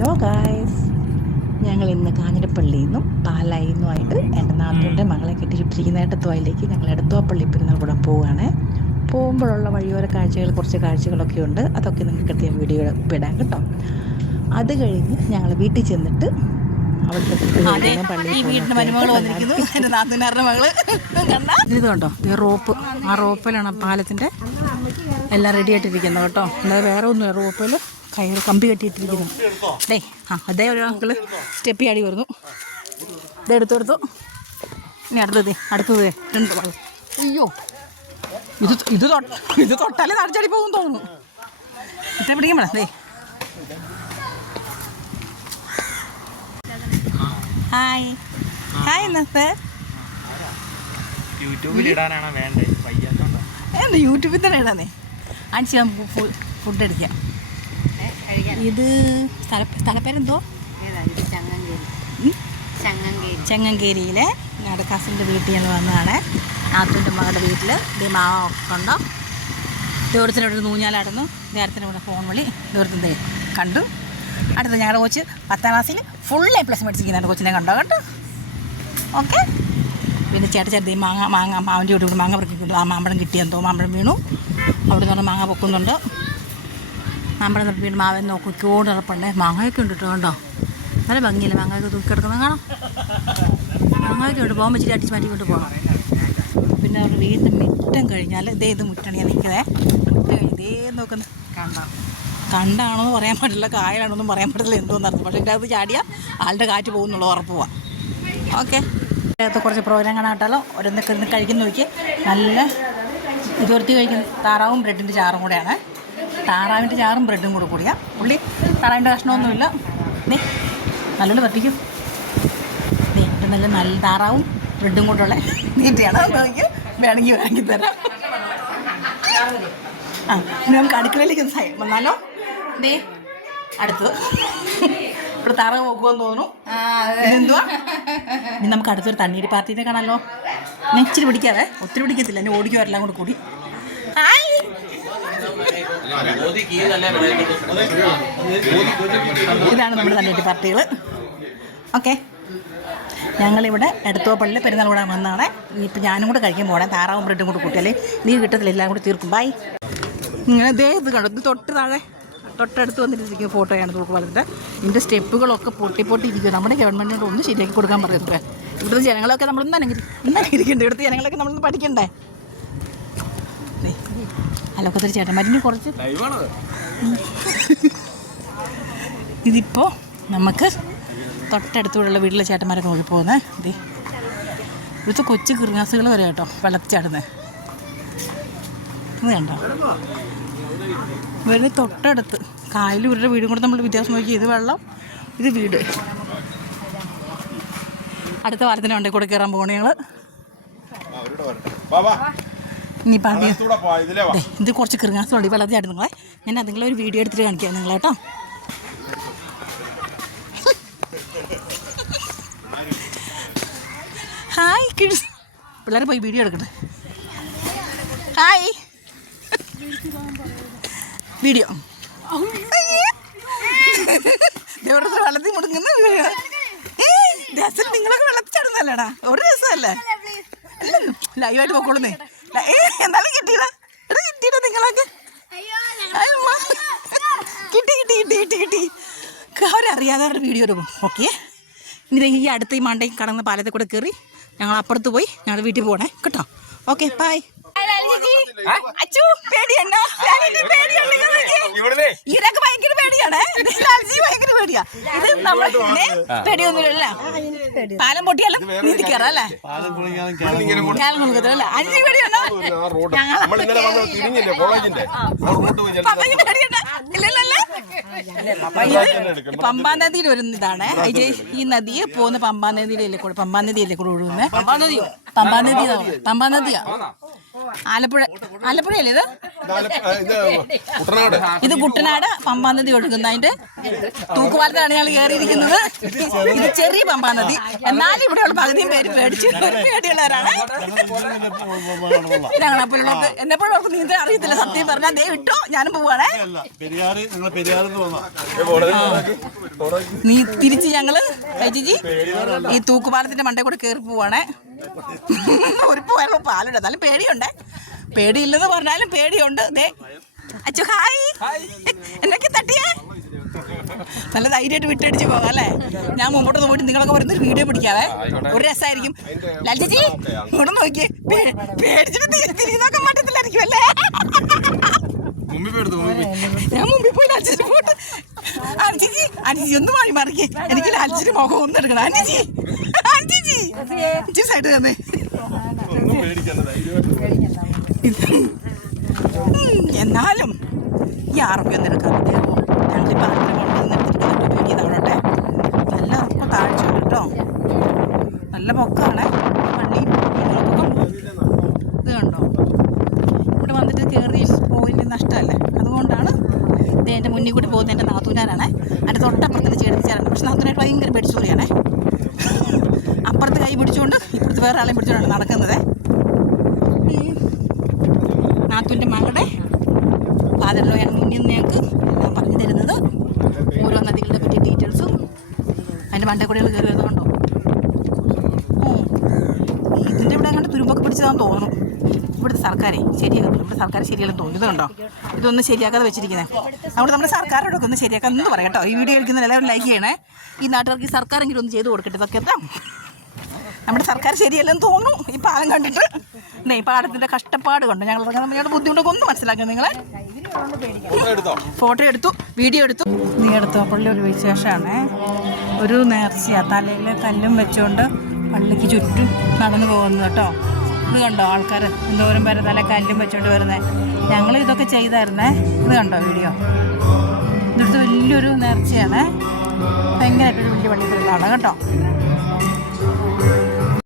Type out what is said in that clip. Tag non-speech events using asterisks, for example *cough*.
Hello guys ഞങ്ങൾ ഇന്ന് കാഞ്ഞിരപ്പള്ളിയിൽ നിന്നും പാലായിൽ നിന്നുമായിട്ട് എന്റെ നാത്തൂന്റെ മകളെ കെട്ടിച്ചിട്ടിരിക്കുന്ന എടത്തുവായിലേക്ക് ഞങ്ങൾ എടത്തുവാപ്പള്ളി പെരുന്നാൾ കൂടെ പോവുകയാണ്. പോകുമ്പോഴുള്ള വഴിയോര കാഴ്ചകൾ കുറച്ച് കാഴ്ചകളൊക്കെ ഉണ്ട്. അതൊക്കെ നിങ്ങൾക്ക് ഞാൻ വീഡിയോ ഇടാൻ കേട്ടോ. അത് കഴിഞ്ഞ് ഞങ്ങൾ വീട്ടിൽ ചെന്നിട്ട് ഇതുണ്ടോ ഈ റോപ്പ്. ആ റോപ്പിലാണ് പാലത്തിന്റെ എല്ലാം റെഡി ആയിട്ടിരിക്കുന്നത് കേട്ടോ. അല്ലാതെ വേറെ ഒന്നും റോപ്പിൽ കയറ് കമ്പി കെട്ടിയിട്ടിരിക്കുന്നു. ഡേ ആ അതേ ഒരു മക്കൾ സ്റ്റെപ്പി ആടി വരുന്നു. ഇത് എടുത്തെടുത്തു ഇനി അടുത്തത് അടുത്തത് രണ്ട് അയ്യോ. ഇത് ഇത് തൊട്ട് ഇത് തൊട്ടാലേ തടച്ചടി പോകും തോന്നുന്നു. ഇത്ര പിടിക്കുമ്പോഴേ ദേ. ഹായ് ഹായ് ഇന്നത്തെ യൂട്യൂബിൽ ഇടാനാണോ വേണ്ടത്? എന്താ യൂട്യൂബിൽ തന്നെ ഇടാന്നേ. അടിച്ച് ഞാൻ ഫുഡ് അടിക്കാം ഇത് സ്ഥല സ്ഥലപ്പേരെന്തോ? ചെങ്ങങ്കേരിയിലെ ഞങ്ങളുടെ കസിന്റെ വീട്ടിൽ ഞങ്ങൾ വന്നതാണ്. നാത്തൂന്റെ മകളുടെ വീട്ടിൽ. ഇത് മാവൊക്കെ ഉണ്ടോ ദൂരത്തിന് ഇവിടെ നൂഞ്ഞാലാടുന്നു നേരത്തിന് ഇവിടെ ഫോൺ വിളി. ദൂരത്തിന് കണ്ടു. അടുത്ത ഞങ്ങളുടെ കൊച്ച് പത്താം ക്ലാസ്സിൽ ഫുൾ എ പ്ലസ് മേടിച്ചിരിക്കുന്നുണ്ട് കൊച്ചിനെ കണ്ടോ? കേട്ടോ ഓക്കെ. പിന്നെ ചേട്ട ചേട്ടൻ മാങ്ങ മാങ്ങ മാവിന്റെ വീട്ടിൽ മാങ്ങ പറിക്കിട്ടുണ്ട് ആ മാമ്പഴം കിട്ടിയെന്തോ? മാമ്പഴം വീണു. അവിടെ നിന്ന് മാങ്ങ പൊക്കുന്നുണ്ട്. മാമ്പഴം വീട് മാവൻ ചൂട് ഉറപ്പുണ്ടേ. മാങ്ങയൊക്കെ ഉണ്ട് കേട്ടോ കണ്ടോ? നല്ല ഭംഗിയില്ല മാങ്ങയൊക്കെ തൂക്കി കിടക്കുന്നത് കാണാം. മാങ്ങയൊക്കെ ഉണ്ട് പോകുമ്പോൾ ഇച്ചിരി അടിച്ച് മാറ്റി കൊണ്ട് പോകണം പിന്നെ അവരുടെ വീടിന്റെ മുറ്റം കഴിഞ്ഞാൽ ഇതേ ഇത് മുറ്റണിയാണ് നിൽക്കുന്നത് മുറ്റം കഴിഞ്ഞ് ഇതേ നോക്കുന്നത് കണ്ടോ. കണ്ടാണോ എന്ന് പറയാൻ പാടില്ല കായലാണോ എന്നും പറയാൻ പാടില്ല എന്തോന്ന് അർത്ഥം പക്ഷേ എന്റെ അത് ചാടിയാൽ ആളുടെ കാറ്റ് പോകുന്നുള്ള ഉറപ്പ് പോവാം. ഓക്കെ. ഇതിനകത്ത് കുറച്ച് പ്രോഗ്രാം കാണാൻ കേട്ടാലോ. ഓരോന്നൊക്കെ ഇന്ന് കഴിക്കുന്ന നോക്കി നല്ല ഇതുവരുത്തി കഴിക്കുന്ന താറാവും ബ്രെഡിന്റെ ചാറും കൂടെയാണ്. താറാവിന്റെ ചാറും ബ്രെഡും കൂടെ കൂടിയാ. പുള്ളി താറാവിന്റെ കഷ്ണമൊന്നുമില്ല. നീ നല്ലോണം പറ്റിക്കും നീ ഇത് നല്ല നല്ല താറാവും ബ്രെഡും കൂടെയുള്ള നീട്ടിയാണ് നോക്കി വേണമെങ്കിൽ വേണമെങ്കിൽ തരാം. ആ ഇനി നമുക്ക് അടുക്കളയിലേക്ക് ഒന്ന് സൈ- വന്നാലോ? നീ അടുത്തത്. ഇവിടെ താറാവ് നോക്കുമെന്ന് തോന്നുന്നു. എന്തുവാ? ഇനി നമുക്ക് അടുത്തൊരു തണ്ണീര് പാർട്ടീനെ കാണാമല്ലോ ഞാൻ ഇച്ചിരി പിടിക്കാതെ ഒത്തിരി പിടിക്കത്തില്ല. എന്നെ ഓടിക്കുമോ എല്ലാം കൂടെ കൂടി. ഇതാണ് നമ്മുടെ തന്നെ പാർട്ടികൾ ഓക്കെ. ഞങ്ങളിവിടെ എടുത്തോ പള്ളിയിൽ പെരുന്നാൾ കൂടെ വന്നതാണ് ഇപ്പം ഞാനും കൂടെ കഴിക്കാൻ പോകണേ താറാവും ബ്രെഡും കൂടെ കൂട്ടിയാലേ നീ കിട്ടത്തില്ല എല്ലാം കൂടെ തീർക്കും. ബൈ ഇങ്ങനെ ദേ ഇത് കണ്ടു? ഇത് തൊട്ട് താഴെ തൊട്ടടുത്ത് വന്നിട്ടിരിക്കുന്ന ഫോട്ടോയാണ് തൂക്ക് പാലത്തിന്റെ ഇതിന്റെ സ്റ്റെപ്പുകളൊക്കെ പൊട്ടി പൊട്ടി ഇരിക്കും നമ്മുടെ ഗവൺമെന്റിനോട് ഒന്ന് ശരിയാക്കി കൊടുക്കാൻ പറയുന്നത് ഇവിടുത്തെ ജനങ്ങളൊക്കെ നമ്മൾ ഇന്നാണ് ഇന്നലെ ഇരിക്കേണ്ടത് ഇവിടുത്തെ ജനങ്ങളൊക്കെ നമ്മളൊന്ന് പഠിക്കണ്ടേ? ചേട്ടൻ ചേട്ടന്മാരിന് കുറച്ച്. ഇതിപ്പോൾ നമുക്ക് തൊട്ടടുത്തൂടെയുള്ള വീട്ടിലെ ചേട്ടന്മാരൊക്കെ നോക്കി പോകുന്നത് ഇത് ഇവിടുത്തെ കൊച്ചു കൃങ്ങാസുകൾ വരെ കേട്ടോ വെള്ളത്തിൽ ചാടുന്നത് ഇത് കണ്ടോ? ഇവരുടെ തൊട്ടടുത്ത് കായലും ഇവരുടെ വീടും കൂടെ നമ്മൾ വ്യത്യാസം നോക്കി. ഇത് വെള്ളം ഇത് വീട്. അടുത്ത വാരത്തിന് വണ്ടി കൂടെ കയറാൻ പോകണേ ഞങ്ങൾ ഇനിയിപ്പോൾ ഇത് കുറച്ച് കൃങ്ങാസുണ്ട്. ഇപ്പോൾ ചാടും നിങ്ങളെ. ഞാൻ അതുങ്ങളെ ഒരു വീഡിയോ എടുത്തിട്ട് കാണിക്കാം നിങ്ങളെ കേട്ടോ. ഹായ് കിഡ്സ് പിള്ളേർ പോയി വീഡിയോ എടുക്കട്ടെ. Hi video. ദേവരുടെ വെള്ളത്തിൽ മുടങ്ങുന്ന രസം നിങ്ങളൊക്കെ വെള്ളത്തിൽ ചാടുന്നല്ലേടാ ഒരു രസമല്ലേ? ലൈവായിട്ട് പോയിക്കോളുന്നേ. എന്നാലും കിട്ടിയടാ. എടാ കിട്ടിയടാ നിങ്ങളൊക്കെ. കിട്ടി കിട്ടി കിട്ടി കിട്ടി കിട്ടി. അവരറിയാതെ അവരുടെ വീഡിയോ എടുക്കും ഓക്കെ? ഇനി ദേ ഈ അടുത്ത ഈ മണ്ടയിൽ കടന്ന് പാലത്തിൽ കൂടെ കയറി ഞങ്ങൾ അപ്പുറത്ത് പോയി ഞങ്ങളുടെ വീട്ടിൽ പോകണേ കേട്ടോ? ഓക്കെ ബൈ അച്ചു പേടിയണ്ട. ഇവരൊക്കെ ഭയങ്കര പേടിയാണ് ലാൽജി ഭയങ്കര പേടിയാ. ഇത് നമ്മളെ പേടിയൊന്നുമില്ല. പാലം പൊട്ടിയാലും നീന്തി കയറാം അല്ലേ? കൊടുക്കത്തില്ല അഞ്ചി പേടിയുണ്ടോ? പമ്പാ നദിയിൽ ഒരു ഇതാണ്. ഇത് ഈ നദി പോകുന്ന പമ്പാ നദിയിലെ കൂടെ പമ്പാ നദിയിലെ കൂടെ ഒഴുകുന്നത് പമ്പാ നദിയോ? പമ്പാ നദി പമ്പാ നദിയാ. ആലപ്പുഴ ആലപ്പുഴയല്ലേ ഇത്? ഇത് കുട്ടനാട്. ഇത് കുട്ടനാട് പമ്പാ നദി ഒഴുകുന്ന അതിന്റെ തൂക്ക് തൂക്കുപാലത്തിലാണ് ഞങ്ങൾ കയറിയിരിക്കുന്നത്. ഇത് ചെറിയ പമ്പാനദി. എന്നാലും ഇവിടെയുള്ള പകുതിയും പേര് പേടിച്ച് പേടിയുള്ളവരാണ്. എന്നെപ്പോഴും എന്നെപ്പോലുള്ളവർക്ക് നീന്തൽ അറിയത്തില്ല സത്യം പറഞ്ഞാൽ. ദേ വിട്ടോ ഞാനും പോവാണേ. നീ തിരിച്ച് ഞങ്ങൾ ചേച്ചി ഈ തൂക്കുപാലത്തിന്റെ മണ്ടേ കൂടെ കയറി പോവാണേ. *laughs* ഒരു പോയാലോ പാലുണ്ട്. എന്നാലും പേടിയുണ്ട്. പേടിയില്ലെന്ന് പറഞ്ഞാലും പേടിയുണ്ട്. ദേ അച്ചു ഹായ്. എന്നൊക്കെ തട്ടിയേ? നല്ല ധൈര്യമായിട്ട് വിട്ടടിച്ച് പോകാം അല്ലേ? ഞാൻ മുമ്പോട്ട് പോയിട്ട് നിങ്ങളൊക്കെ വരുന്ന ഒരു വീഡിയോ പിടിക്കാവേ. ഒരു രസമായിരിക്കും. ലലിതജി ഇവിടെ നോക്കിയേ. പേടിച്ചിട്ട് തിരിഞ്ഞൊക്കെ തിരിഞ്ഞ് നോക്കാൻ അല്ലേ? ഞാൻ മുമ്പിൽ പോയി ലാൽച്ചിട്ട് പോട്ട് അനുചേച്ചി അനുചേച്ചി ഒന്ന് മാറി മാറിക്കേ. എനിക്ക് ലാൽച്ചിട്ട് മുഖം ഒന്നും എടുക്കണം. അനുചേച്ചി അനുചേച്ചി ചേച്ചി സൈഡ് തന്നെ എന്നാലും ഈ ആർക്കും ഒന്ന് എടുക്കാൻ ഞങ്ങൾ പാത്രം അതിന്റെ കൊണ്ടുവന്ന് എടുത്തിരിക്കുന്ന പേടിയതാവട്ടെ നല്ല ഉറപ്പ് താഴ്ച കേട്ടോ. നല്ല പൊക്കമാണ് പൊക്കം ഇത് കണ്ടോ? ഇവിടെ വന്നിട്ട് കയറി പോയിന്റ് നഷ്ടമല്ലേ? അതുകൊണ്ടാണ് എന്റെ മുന്നിൽ കൂടി പോകുന്ന എന്റെ നാത്തൂനാരാണ്. അതിന്റെ തൊട്ടപ്പുറത്തിൽ ചേടിച്ചാറുണ്ട് പക്ഷെ നാത്തൂനായിട്ട് ഭയങ്കര പേടിച്ചോറിയാണേ. കൈ പിടിച്ചുകൊണ്ട് ഇപ്പുറത്ത് വേറെ ആളെയും പിടിച്ചുകൊണ്ടാണ് നടക്കുന്നത്. നാത്തുവിന്റെ മകളുടെ ഫാദറിലോയാണ് മുന്നിൽ നിന്ന് ഞങ്ങൾക്ക് എല്ലാം പറഞ്ഞു തരുന്നത്. ഓരോ നദികളുടെ പറ്റിയ ഡീറ്റെയിൽസും അതിന്റെ മണ്ടക്കൂടികൾ കയറി വരുന്നുണ്ടോ ഇതിന്റെ ഇവിടെ അങ്ങോട്ട് തുരുമ്പൊക്കെ പിടിച്ചതാന്ന് തോന്നുന്നു. ഇവിടുത്തെ സർക്കാരെ ശരിയാകത്തില്ല നമ്മുടെ സർക്കാർ ശരിയല്ലെന്ന് കണ്ടോ ഇതൊന്നും ശരിയാക്കാതെ വെച്ചിരിക്കുന്നത് അവിടെ നമ്മുടെ സർക്കാരോടൊക്കെ ഒന്ന് ശരിയാക്കാൻ എന്ന് പറയാം കേട്ടോ ഈ വീഡിയോ എടുക്കുന്ന എല്ലാവരും ലൈക്ക് ചെയ്യണേ. ഈ നാട്ടുകാർക്ക് സർക്കാരെങ്കിലും ഒന്ന് ചെയ്ത് കൊടുക്കട്ടെ. ഇതൊക്കെ നമ്മുടെ സർക്കാർ ശരിയല്ലെന്ന് തോന്നുന്നു. ഈ പാലം കണ്ടിട്ട്. ഈ പാടത്തിന്റെ കഷ്ടപ്പാട് കൊണ്ട്. ഞങ്ങൾ ഞങ്ങളുടെ ബുദ്ധിമുട്ടൊക്കെ ഒന്ന് മനസ്സിലാക്കുക നിങ്ങളെ. ഫോട്ടോ എടുത്തു വീഡിയോ എടുത്തു. നീ എടുത്തു പള്ളി ഒരു വിശേഷമാണ് ഒരു നേർച്ചയാ. തലയിൽ കല്ലും വെച്ചുകൊണ്ട് പള്ളിക്ക് ചുറ്റും നടന്നു പോകുന്നത് കേട്ടോ. ഇത് കണ്ടോ ആൾക്കാർ എന്തോരം വരെ തല കല്ലും വെച്ചുകൊണ്ട് വരുന്നത് ഞങ്ങൾ ഇതൊക്കെ ചെയ്തായിരുന്നേ. ഇത് കണ്ടോ വീഡിയോ ഇവിടുത്തെ വലിയൊരു നേർച്ചയാണ്. ഭയങ്കരമായിട്ടൊരു വലിയ പള്ളി പെരുന്നാളാണ് കേട്ടോ.